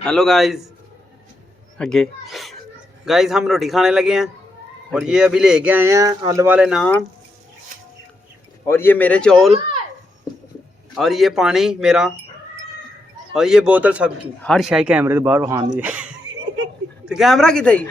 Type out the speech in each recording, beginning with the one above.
Hello guys. आगे guys हम रोटी खाने लगे हैं और ये अभी लेके आए हैं आलू वाले नान और ये मेरे चौल और ये पानी मेरा और ये बोतल सबकी। हर शाही कैमरे के बाहर वहां दी तो कैमरा किधर ही?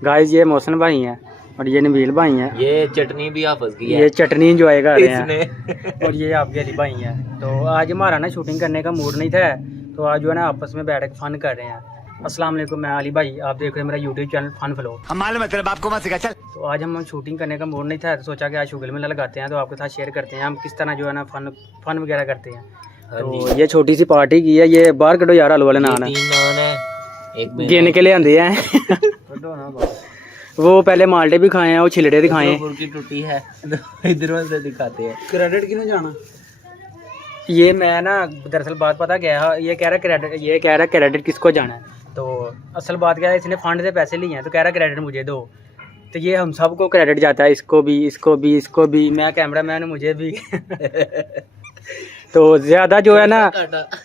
गाइस ये मौसम भाई हैं और ये नबील भाई हैं। ये चटनी भी हाफिज की है, ये चटनी एंजॉय कर रहे इसने हैं और ये आपके अली भाई हैं। तो आज हमारा ना शूटिंग करने का मूड नहीं था, तो आज जो है ना आपस में बैठ के फन कर रहे हैं। अस्सलाम वालेकुम, मैं अली भाई, आप देख रहे हैं मेरा यूट्यूब चैनल फन फ्लो। मतलब आपको मत सिखा चल। तो आज हम शूटिंग करने का मूड नहीं था, तो सोचा कि आज शुगल मेला लगाते हैं, तो आपके साथ शेयर करते हैं हम किस तरह जो है ना फन वगैरह करते हैं। तो ये छोटी सी पार्टी की है, ये बाहर कटो यार आलू वाले नान है, 3 नान है, एक गिन के ले आंदे हैं वो पहले माल्टे भी खाए हैं, वो छिलड़े भी खाए हैं। की टूटी है इधरों से दिखाते हैं। क्रेडिट क्यों जाना? ये मैं ना दरअसल बात पता क्या है, ये कह रहा है क्रेडिट किसको जाना है। तो असल बात क्या है, इसने फंड से पैसे लिए हैं तो कह रहा है क्रेडिट मुझे दो। तो ये हम सबको क्रेडिट जाता है, इसको भी इसको भी इसको भी, मैं कैमरा मैन मुझे भी तो ज़्यादा जो है ना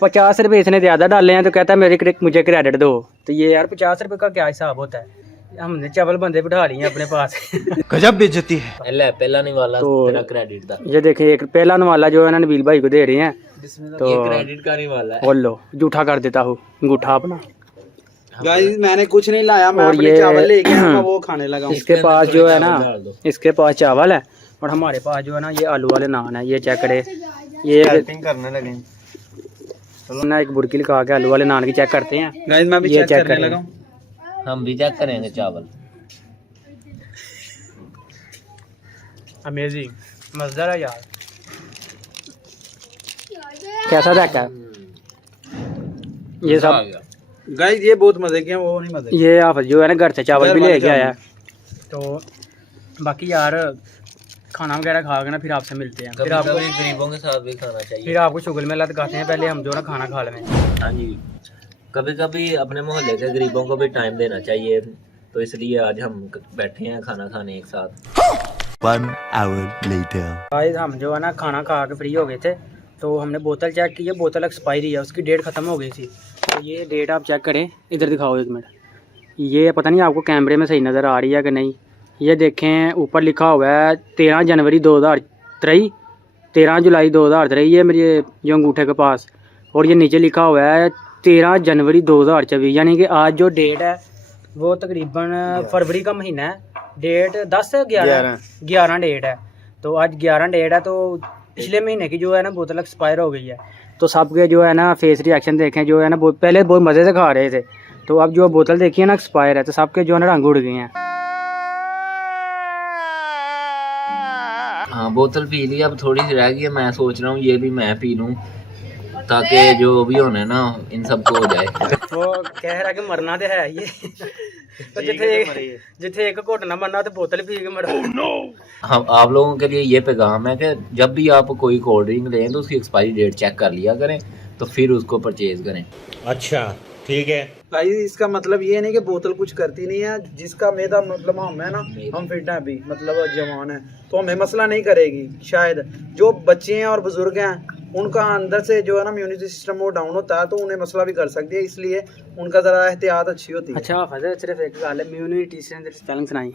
50 रुपये इसने ज़्यादा डाले हैं, तो कहता है मुझे क्रेडिट दो। तो ये यार 50 रुपये का क्या हिसाब होता है, हमने चावल बंदे बिठा लिए हैं अपने पास गजब बेइज्जती है। ले पहला नहीं वाला तो तेरा क्रेडिट था, ये देखिए एक पहला वाला जो है ना नबील भाई को दे रहे हैं, तो ये क्रेडिट का नहीं वाला है। बोल लो झूठा कर देता हूँ अंगूठा अपना। गाइस मैंने कुछ नहीं लाया, मैं और अपने ये चावल लेके आया, मैं वो खाने लगा हूं। इसके पास जो है ना, डाल दो। इसके पास चावल है और हमारे पास जो है ना ये आलू वाले नान है। ये चेक करे, ये करने लगे ना एक बुरकी लगा के आलू वाले नान की चेक करते हैं। गाइस मैं भी ये चेक चेक करने करें। लगा हूं। हम भी चेक करेंगे चावल। अमेजिंग, मजेदार है यार। कैसा देखा है? ये सब गाइस ये बहुत मजे के हैं, वो नहीं मजे। ये आप जो है ना घर से चावल भी घर वाले लेके आया, चावल। तो बाकी यार खाना वगैरह खा के ना फिर आपसे मिलते हैं। फिर आपको गरीबों के साथ भी खाना चाहिए। फिर आपको शुगल मेला दिखाते हैं, पहले हम जो ना खाना खा लें। हाँ जी, कभी कभी अपने मोहल्ले के गरीबों को भी टाइम देना चाहिए, तो इसलिए आज हम बैठे हैं खाना खाने एक साथ। 1 hour later. गाइस हम जो है ना खाना खा के फ्री हो गए थे, तो हमने बोतल चेक की है, बोतल एक्सपायरी है, उसकी डेट ख़त्म हो गई थी। तो ये डेट आप चेक करें, इधर दिखाओ एक मिनट। ये पता नहीं आपको कैमरे में सही नज़र आ रही है कि नहीं, ये देखें ऊपर लिखा हुआ है 13 जनवरी 2023, 13 जुलाई 2023, ये मेरे जो अंगूठे के पास, और ये नीचे लिखा हुआ है 13 जनवरी 2024, यानी कि आज जो डेट है वो तकरीबन फरवरी का महीना है। डेट 11 डेट है, तो आज 11 डेट है, तो पिछले महीने की जो है ना बोतल एक्सपायर हो गई है। तो सबके जो है ना फेस रिएक्शन देखें, जो है ना पहले बहुत मज़े से खा रहे थे, तो अब जो बोतल देखिए ना एक्सपायर है, तो सबके जो है ना रंग उड़ गए हैं। हाँ बोतल पी ली, अब थोड़ी सी रह गई है, मैं सोच रहा हूँ ये भी मैं पी लूँ ताकि जो भी होने ना इन सबको हो जाए। वो कह रहा कि मरना तो है ये तो जिथे एक घुट ना मरना तो बोतल पी के मरो। हम आप लोगों के लिए ये पैगाम है कि जब भी आप कोई कोल्ड ड्रिंक लें तो उसकी एक्सपायरी डेट चेक कर लिया करें, तो फिर उसको परचेज करें। अच्छा ठीक है। भाई इसका मतलब ये नहीं कि बोतल कुछ करती नहीं है, जिसका मेरा मतलब हम है ना, हम फिट हैं अभी, मतलब जवान है, तो हमें मसला नहीं करेगी। शायद जो बच्चे हैं और बुजुर्ग हैं उनका अंदर से जो है ना इम्यूनिटी सिस्टम वो डाउन होता है, तो उन्हें मसला भी कर सकती है, इसलिए उनका ज़रा एहतियात अच्छी होती है। अच्छा हजरत सिर्फ एक गल है, इम्यूनिटी स्पेलिंग सुनाई।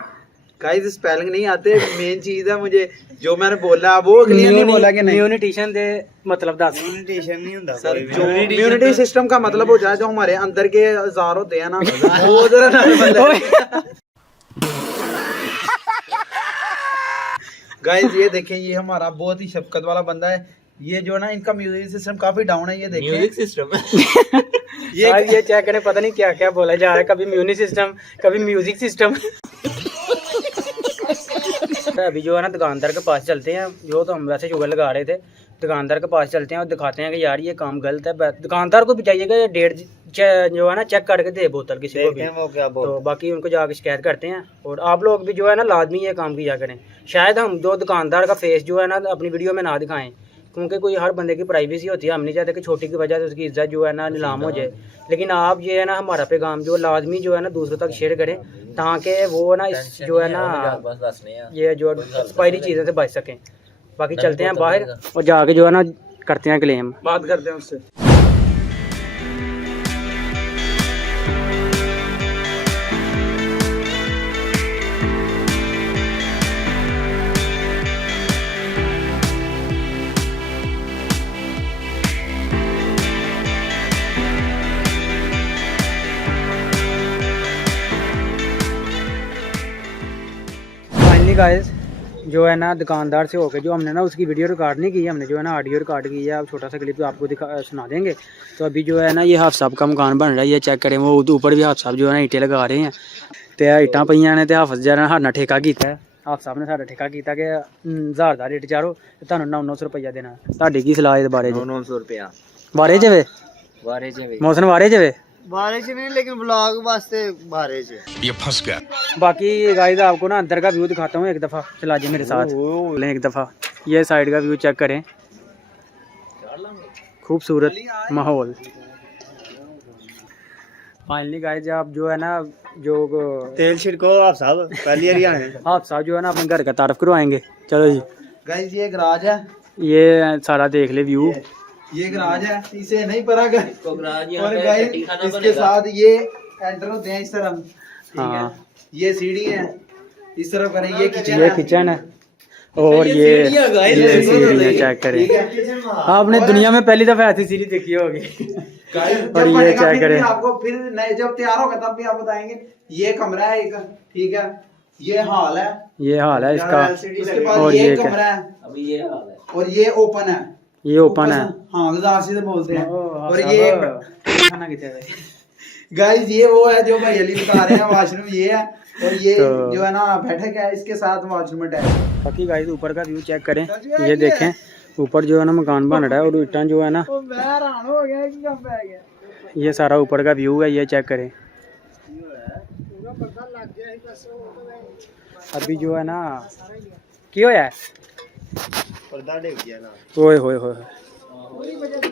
गाइस स्पेलिंग नहीं आते, मेन चीज़ है मुझे जो मैंने बोला वो क्लियर नहीं बोला कि नहीं। इम्यूनिटेशन दे मतलब दस नहीं होता सर जो इम्यूनिटी सिस्टम का मतलब हो जाए, जो हमारे अंदर के औजार होते हैं ना वो जरा गाइस ये देखें, ये हमारा बहुत ही शफकत वाला बंदा है, ये जो ना इनका म्यूजिक सिस्टम काफी डाउन है, ये देखें म्यूजिक सिस्टम ये चेक करें, पता नहीं क्या क्या बोला जा रहा है, कभी इम्यूनिटी सिस्टम कभी म्यूजिक सिस्टम अभी जो है ना दुकानदार के पास चलते हैं, जो तो हम वैसे शुगर लगा रहे थे, दुकानदार के पास चलते हैं और दिखाते हैं कि यार ये काम गलत है। दुकानदार को भी चाहिएगा ये डेट जो है ना चेक करके दे बोतल किसी को भी, तो बाकी उनको जाके शिकायत करते हैं। और आप लोग भी जो है ना लाजमी ये काम किया करें। शायद हम जो दुकानदार का फेस जो है ना अपनी वीडियो में ना दिखाएं, क्योंकि कोई हर बंदे की प्राइवेसी होती है, हम नहीं चाहते कि छोटी की वजह से उसकी इज्जत जो है ना नीलाम हो जाए। लेकिन आप ये है ना हमारा पैगाम जो लाजमी जो है ना दूसरों तक शेयर करें, ताकि वो ना जो है ना ये जो एक्सपायरी चीज़ों से बच सकें। बाकी चलते हैं बाहर और जाके जो है ना करते हैं क्लेम, बात करते हैं उससे। फाइनली गाइस जो है ना दुकानदार से होके जो हमने ना उसकी वीडियो रिकॉर्ड नहीं की, हमने जो है ना ऑडियो रिकॉर्ड की है। अब छोटा सा क्लिप आपको सुना देंगे। तो अभी जो है ना ये हाफ साहब का मकान बन रहा है, ये चेक करें। वो ऊपर भी हाफ साहब जो है ना ईंटें लगा रहे हैं। तो ईंटां पईयां ने तो हाफज जरा साडा ठेका किया है। हाफ साहब ने साडा ठेका किया कि 1000 का रेट चारो तो तुहानू 900 रुपया देना। ਤੁਹਾਡੀ ਕੀ ਸਲਾਹ ਇਸ ਬਾਰੇ 900 रुपया ਬਾਰੇ ਚ ਵੇ बारे च मौसम बारे च वे बारिश नहीं लेकिन ब्लॉग वास्ते बारिश ये फंस गया। बाकी गाइस आपको ना अंदर का व्यू दिखाता हूँ एक दफ़ा, चला जाए मेरे साथ एक दफ़ा। ये साइड का व्यू चेक करें, खूबसूरत माहौल। फाइनली गाइस आप जो है ना जो तेल छिड़को आप साहब पहली बार आए आप साहब जो है ना अपने घर का तारफ करवाएंगे। चलो जी गाइस ये गराज है, ये सारा देख ले व्यू। ये गराज है, इसे नहीं पड़ा गाइस। तो गराज यहाँ और पे गाइस टट्टी खाना इसके बनेगा। साथ ये एंटर होते हैं इस तरफ, ठीक है। हाँ। ये सीढ़ी है, इस तरफ करें ये किचन ये है। किचन है और ये सीढ़ियाँ चेक करें। ठीक है। आपने दुनिया में पहली दफ़ा ऐसी सीढ़ी देखी होगी। गाइस और जब ये बनेगा चेक फिर करें। भी आपको फिर नए जब तैयार होगा तब भी आप बताएंगे। ये कमरा है एक, ठीक है। ये हॉल है, ये हाल है इसका। उसके बाद और ये ये क्या? कमरा है अभी ये हाल है। और ये ओपन है। ये ओपन है। हाँ गदारसी से बोलते हैं। और साहब, ये खाना कितना है? गाइस ये वो है जो भाई अली बता रहे हैं, वॉशरूम ये है। और ये तो- जो है ना बैठक है, इसके साथ वॉशरूम अटैच। बाकी गाइस ऊपर का व्यू चेक करें, ये देखें ऊपर जो है ना मकान बन रहा है और ईंटां जो है ना ये सारा ऊपर का व्यू है, ये चेक करें। अभी जो है ना क्यों है पर्दा देख गया ना ओए होए होए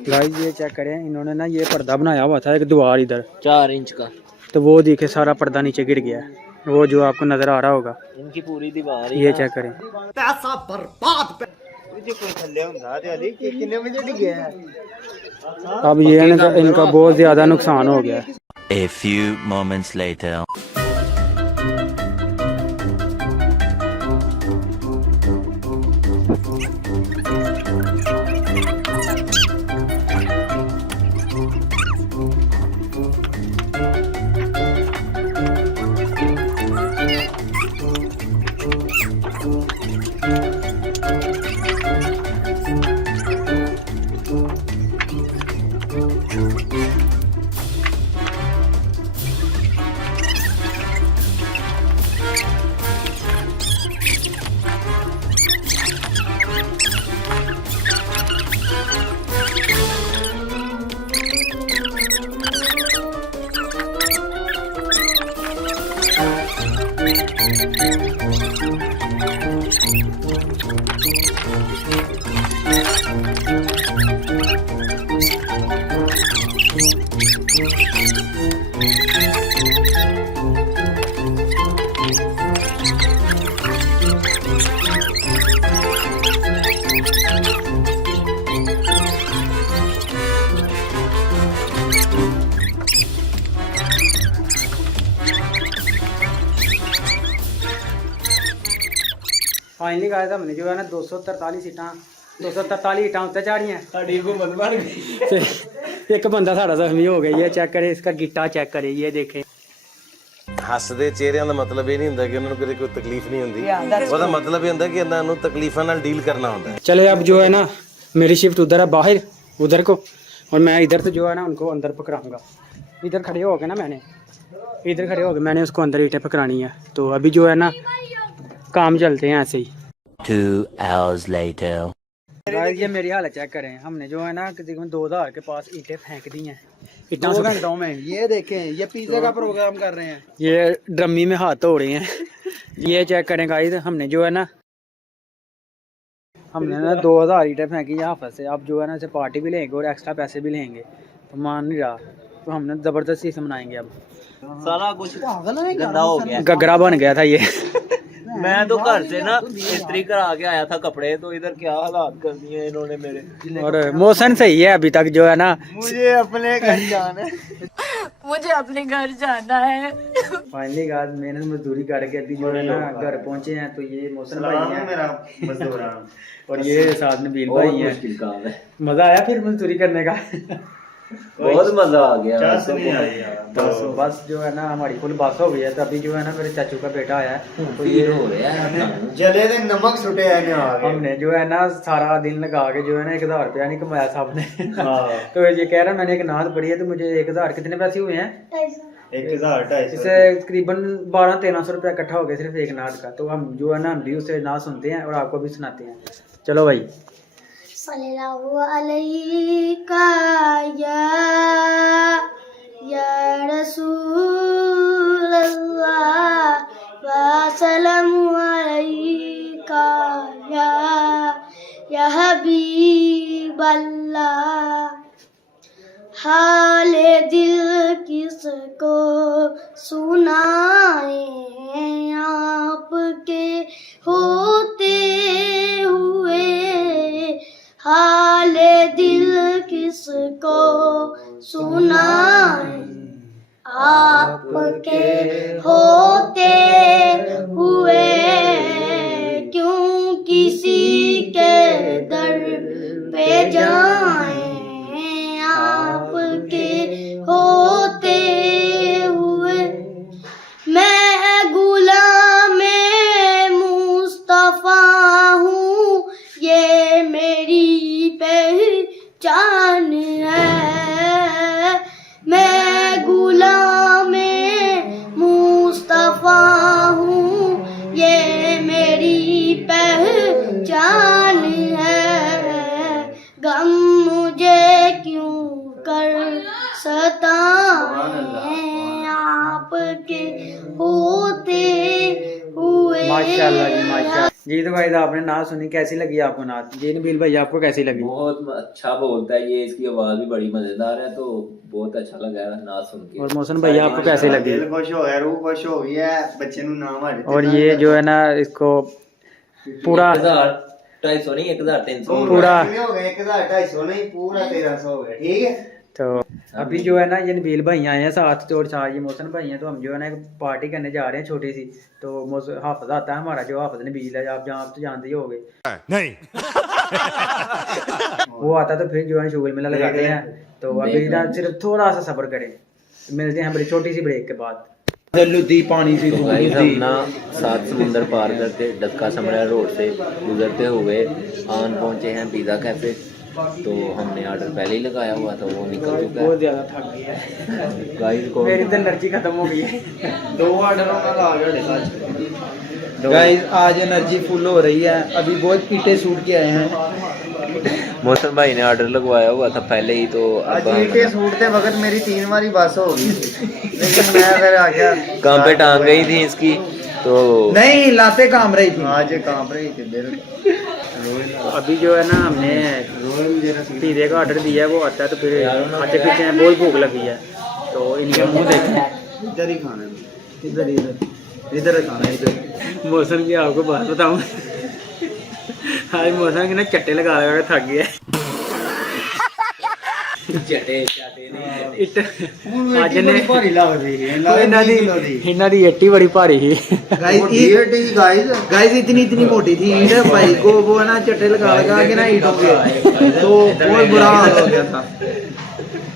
गाइस ये चेक करें, इन्होंने ना ये पर्दा बनाया हुआ था एक दीवार इधर 4 इंच का, तो वो देखे सारा पर्दा नीचे गिर गया है, वो जो आपको नजर आ रहा होगा। इनकी पूरी दीवार ही ये ना। चेक करें। पैसा बर्बाद मुझे कोई थल्ले हुंदा ते अली कितने बजे डिगे है अब ये इनका बहुत ज्यादा नुकसान हो गया। A few moments later. Finally guys हमने जो है ना 243 ईटां उत्ते चाड़ियां साडी हुकूमत बन गई। ते एक बंदा साड़ा जख्मी हो गया। ये चेक करे, इसका गिट्टा चेक करे, ये देखे। ਹੱਸਦੇ ਚਿਹਰਿਆਂ ਦਾ ਮਤਲਬ ਇਹ ਨਹੀਂ ਹੁੰਦਾ ਕਿ ਉਹਨਾਂ ਨੂੰ ਕਦੇ ਕੋਈ ਤਕਲੀਫ ਨਹੀਂ ਹੁੰਦੀ। ਉਹਦਾ ਮਤਲਬ ਇਹ ਹੁੰਦਾ ਕਿ ਇਹਨਾਂ ਨੂੰ ਤਕਲੀਫਾਂ ਨਾਲ ਡੀਲ करना होता है। चले अब जो है ना मेरी शिफ्ट उधर है बाहर उधर को, और मैं इधर से जो है ना उनको अंदर पकड़ाऊंगा। इधर खड़े हो गए ना, इधर खड़े हो गए मैंने उसको अंदर ईंटें पकड़ानी है। तो अभी जो है ना काम चलते हैं ऐसे ही। 2 hours later. गाइस ये मेरी हालत चेक करें, हमने जो है ना तकरीबन 2000 के पास ईंटें फेंक दी हैं। ईंटों 2 से घंटों में ये देखें, ये पिज्जा का प्रोग्राम कर रहे हैं। ये ड्रमी में हाथ धो रहे हैं। ये चेक करें गाइस, हमने जो है ना 2000 ईंटें फेंकी यहाँ पर से। अब जो है ना इसे पार्टी भी लेंगे और एक्स्ट्रा पैसे भी लेंगे, तो मान नहीं रहा, तो हमने ज़बरदस्ती से मनाएंगे। अब सारा कुछ गंदा हो गया। गगरा बन गया था ये। मैं तो घर से ना इस्त्री करा के आया था कपड़े, तो इधर क्या हालात कर दिए इन्होंने मेरे। और मौसम सही है अभी तक जो है ना। मुझे अपने घर जाना है मुझे अपने घर जाना है। फाइनली गाइस मेहनत मजदूरी करके अभी जो है ना घर पहुंचे हैं। तो ये मौसम भाई सलाम हैं मेरा मजदूरान और ये साथ में बील भाई हैं। मुश्किल काम है। मजा आया फिर मजदूरी करने का। बहुत मजा आ गया। चास नहीं आई यार। तो बस जो है ना हमारी फुल बस हो गई है। तो अभी जो है ना मेरे चाचू का बेटा आया है, तो ये फील हो रहा है। जले दे नमक सुटे आए ने आ गए। हमने जो है ना सारा दिन लगा के जो है ना 1000 रुपया नहीं कमाया साहब ने। हाँ। तो ये कह रहा मैंने एक नात पढ़ी है तो मुझे 1000 कितने पैसे हुए हैं? 1000 250। इससे तकरीबन 1200-1300 रुपया इकट्ठा हो गया सिर्फ एक नात का। तो हम जो है ना हम भी उसे नात सुनते हैं और आपको भी सुनाते हैं। चलो भाई। सल्लल्लाहु अलैका या रसूल अल्लाह व सल्लमु अलैका या हबीब अल्लाह। हाले दिल किसको सुनाए आपके होते हुए, हाले दिल किसको सुनाए आपके होते हुए, क्यों किसी के दर पे जाएं आपके होते हुए। मैं गुलामे मुस्तफा हूँ, ये मेरी पहचान है। मैं गुलामे मुस्तफा हूँ, ये मेरी पहचान है। गम मुझे क्यों कर सताएं आपके होते हुए। माशाल्लाह जी माशाल्लाह जी। तो भाई आपने नात सुनी, कैसी लगी आपको नात? जी नबील भाई आपको कैसी लगी? बहुत अच्छा बोलता है ये, इसकी आवाज भी बड़ी मजेदार है, तो बहुत अच्छा लगा नाच सुन के। और मौसम भाई आपको कैसी लगी? दिल खुश हो गया, रूह खुश हो गई है, बच्चे नु नाम आ और ये जो है ना इसको पूरा 1250 नहीं 1300 पूरा हो गए 1000 250 नहीं पूरा 1300 हो गया। ठीक है। तो अभी जो है ना ये नबील भाई आए हैं साथ, तो और साथ ये मोहसन भाई हैं। तो हम जो है ना एक पार्टी करने जा रहे हैं छोटी सी। तो हाफिज आता है हमारा, जो हाफिज नबील है, आप तो जानते ही होगे। नहीं वो आता तो फिर जो है शुगल मेला लगाते हैं। तो अभी ना सिर्फ थोड़ा सा सब्र करें, मिलते हैं बड़ी छोटी सी ब्रेक के बाद। लुधी पानी सी तो गाइस हम ना 7 समुंदर पार करके डक्का समड़ा रोड से गुजरते हुए आन पहुंचे हैं पिज़्ज़ा कैफे। तो हमने ऑर्डर पहले ही लगाया हुआ था, वो निकल चुका है। बहुत ज्यादा थक गया है गाइस को मेरी तो एनर्जी खत्म हो गई है। 2 ऑर्डरों का आ गया। गाइस आज एनर्जी फुल हो रही है। अभी बहुत पीटे सूट के आए हैं। मौसम भाई ने ऑर्डर लगवाया हुआ था पहले ही, तो आज ईटे सूटते वक्त मेरी 3 बारी बस हो गई, लेकिन मैं फिर आ गया। काम पे टांग गई थी इसकी, तो नहीं लाते काम रही थी। आज काम रही थी बिल्कुल। अभी जो है ना हमने पिज़्ज़े का ऑर्डर दिया है, वो आता है तो फिर खाते पीते हैं। बहुत भूख लगी है तो इनके मुंह देखें। इधर ही खाना है, इधर खाना है इधर। मौसम की आपको बात बताऊं, आज मौसम की ना चट्टे लगा लगा के थक गया। ਅੱਜ ਨੇ ਭਾਰੀ ਲੱਗ ਰਹੀ ਹੈ ਇਹਨਾਂ ਦੀ ਇੱਟੀ ਬੜੀ ਭਾਰੀ ਸੀ। गाइस इतनी मोटी थी ईट भाई को, वो ना चट्टे लगा लगा के ना ईटों के, तो बहुत बुरा हाल हो गया था।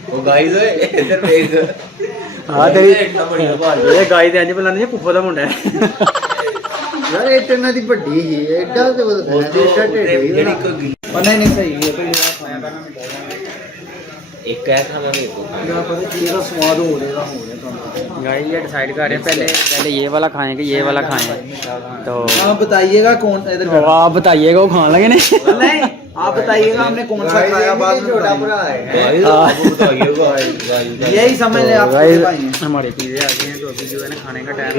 वो गाइस ओए इधर देख। ਹਾਂ ਤੇਰੀ ਇਹ ਗਾਈ ਦੇ ਇੰਜ ਬੁਲਾਉਂਦੇ ਪੁੱਪੋ ਦਾ ਮੁੰਡਾ ਹੈ। ਯਾਰ ਇਹ ਤੇ ਇਹਨਾਂ ਦੀ ਵੱਡੀ ਹੀ ਐਡਾ ਤੇ ਐਡਾ ਢੇਡੀ। नहीं सही है तो ये खाया करना एक क्या खाना मेरे को यहाँ पर तेरा स्वाद हो रहेगा। गाइस ये डिसाइड कर रहे हैं, पहले ये वाला खाएंगे, ये वाला खाएं। तो आप बताइएगा कौन इधर तो आप बताइएगा वो खाने लगे नहीं? नहीं आप बताइएगा हमने कौन सा खाया, बाद में छोटा बताइएगा। भरा है। बताइएगा। यही समझ ले आप। हमारे पिज़्ज़े आ गए हैं, तो अभी जो है ना खाने का टाइम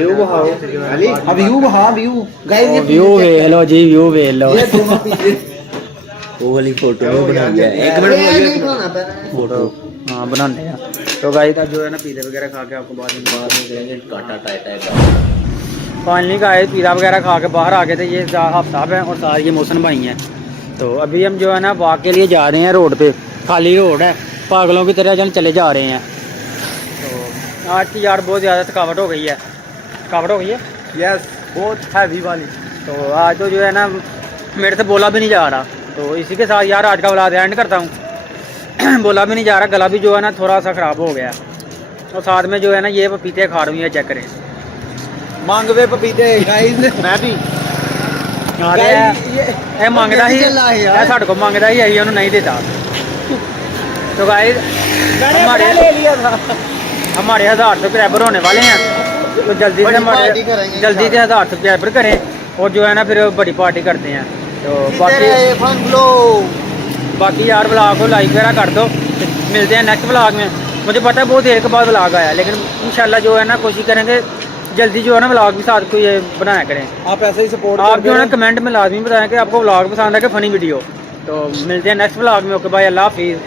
है। अब व्यू हाँ व्यू गाइस ये व्यू वेख लो जी, व्यू वेख लो। ये दोनों पिज़्ज़े वो वाली फोटो में बना लिया। एक ਇਹ मिनट ਨਹੀਂ ਖਾਣਾ ਪੈਣਾ। फोटो हाँ बनाने हैं। तो गाइस जो है ना पिज़्ज़ा वगैरह खा के आपको बाद में करेंगे काटा टाइट है। फाइनली का पिज़्ज़ा वगैरह खा के बाहर आ गए थे। ये हाफ साहब हैं और साथ ये मौसन भाई हैं। तो अभी हम जो है ना वॉक के लिए जा रहे हैं, रोड पे खाली रोड है, पागलों की तरह जन चले जा रहे हैं। तो आज की यार बहुत ज़्यादा थकावट हो गई है। थकावट हो गई है यस बहुत हैवी वाली। तो आज तो जो है ना मेरे से बोला भी नहीं जा रहा। तो इसी के साथ यार आज का व्लॉग एंड करता हूँ। बोला भी नहीं जा रहा, गला भी जो है ना थोड़ा सा ख़राब हो गया। और साथ में जो है ना ये पपीते खा रही है, चेक करें। मांगवे पपीते गाइस, मैं भी ਇਹ ਮੰਗਦਾ ਸੀ, ਇਹ ਸਾਡੇ ਕੋਲ ਮੰਗਦਾ ਸੀ, ਅਸੀਂ ਉਹਨੂੰ नहीं देता। तो गाइस हमारे ले लिया था। हमारे 1000 सब्सक्राइबर होने वाले हैं, तो जल्दी से हमारे जल्दी से 1000 सब्सक्राइबर करें और जो है ना फिर बड़ी पार्टी करते हैं। तो बाकी यार ब्लॉग को लाइक वगैरह कर दो। मिलते हैं नेक्स्ट ब्लॉग में। मुझे पता है बहुत देर के बाद ब्लॉग आया, लेकिन इंशाल्लाह जो है ना कोशिश करेंगे जल्दी जो है ना व्लॉग भी साथ को ये बनाया करें। आप ऐसे ही सपोर्ट आप जो है ना कमेंट में लाजमी बताएं कि आपको व्लॉग पसंद है कि फ़नी वीडियो। तो मिलते हैं नेक्स्ट व्लॉग में। ओके बाय, अल्लाह हाफिज़।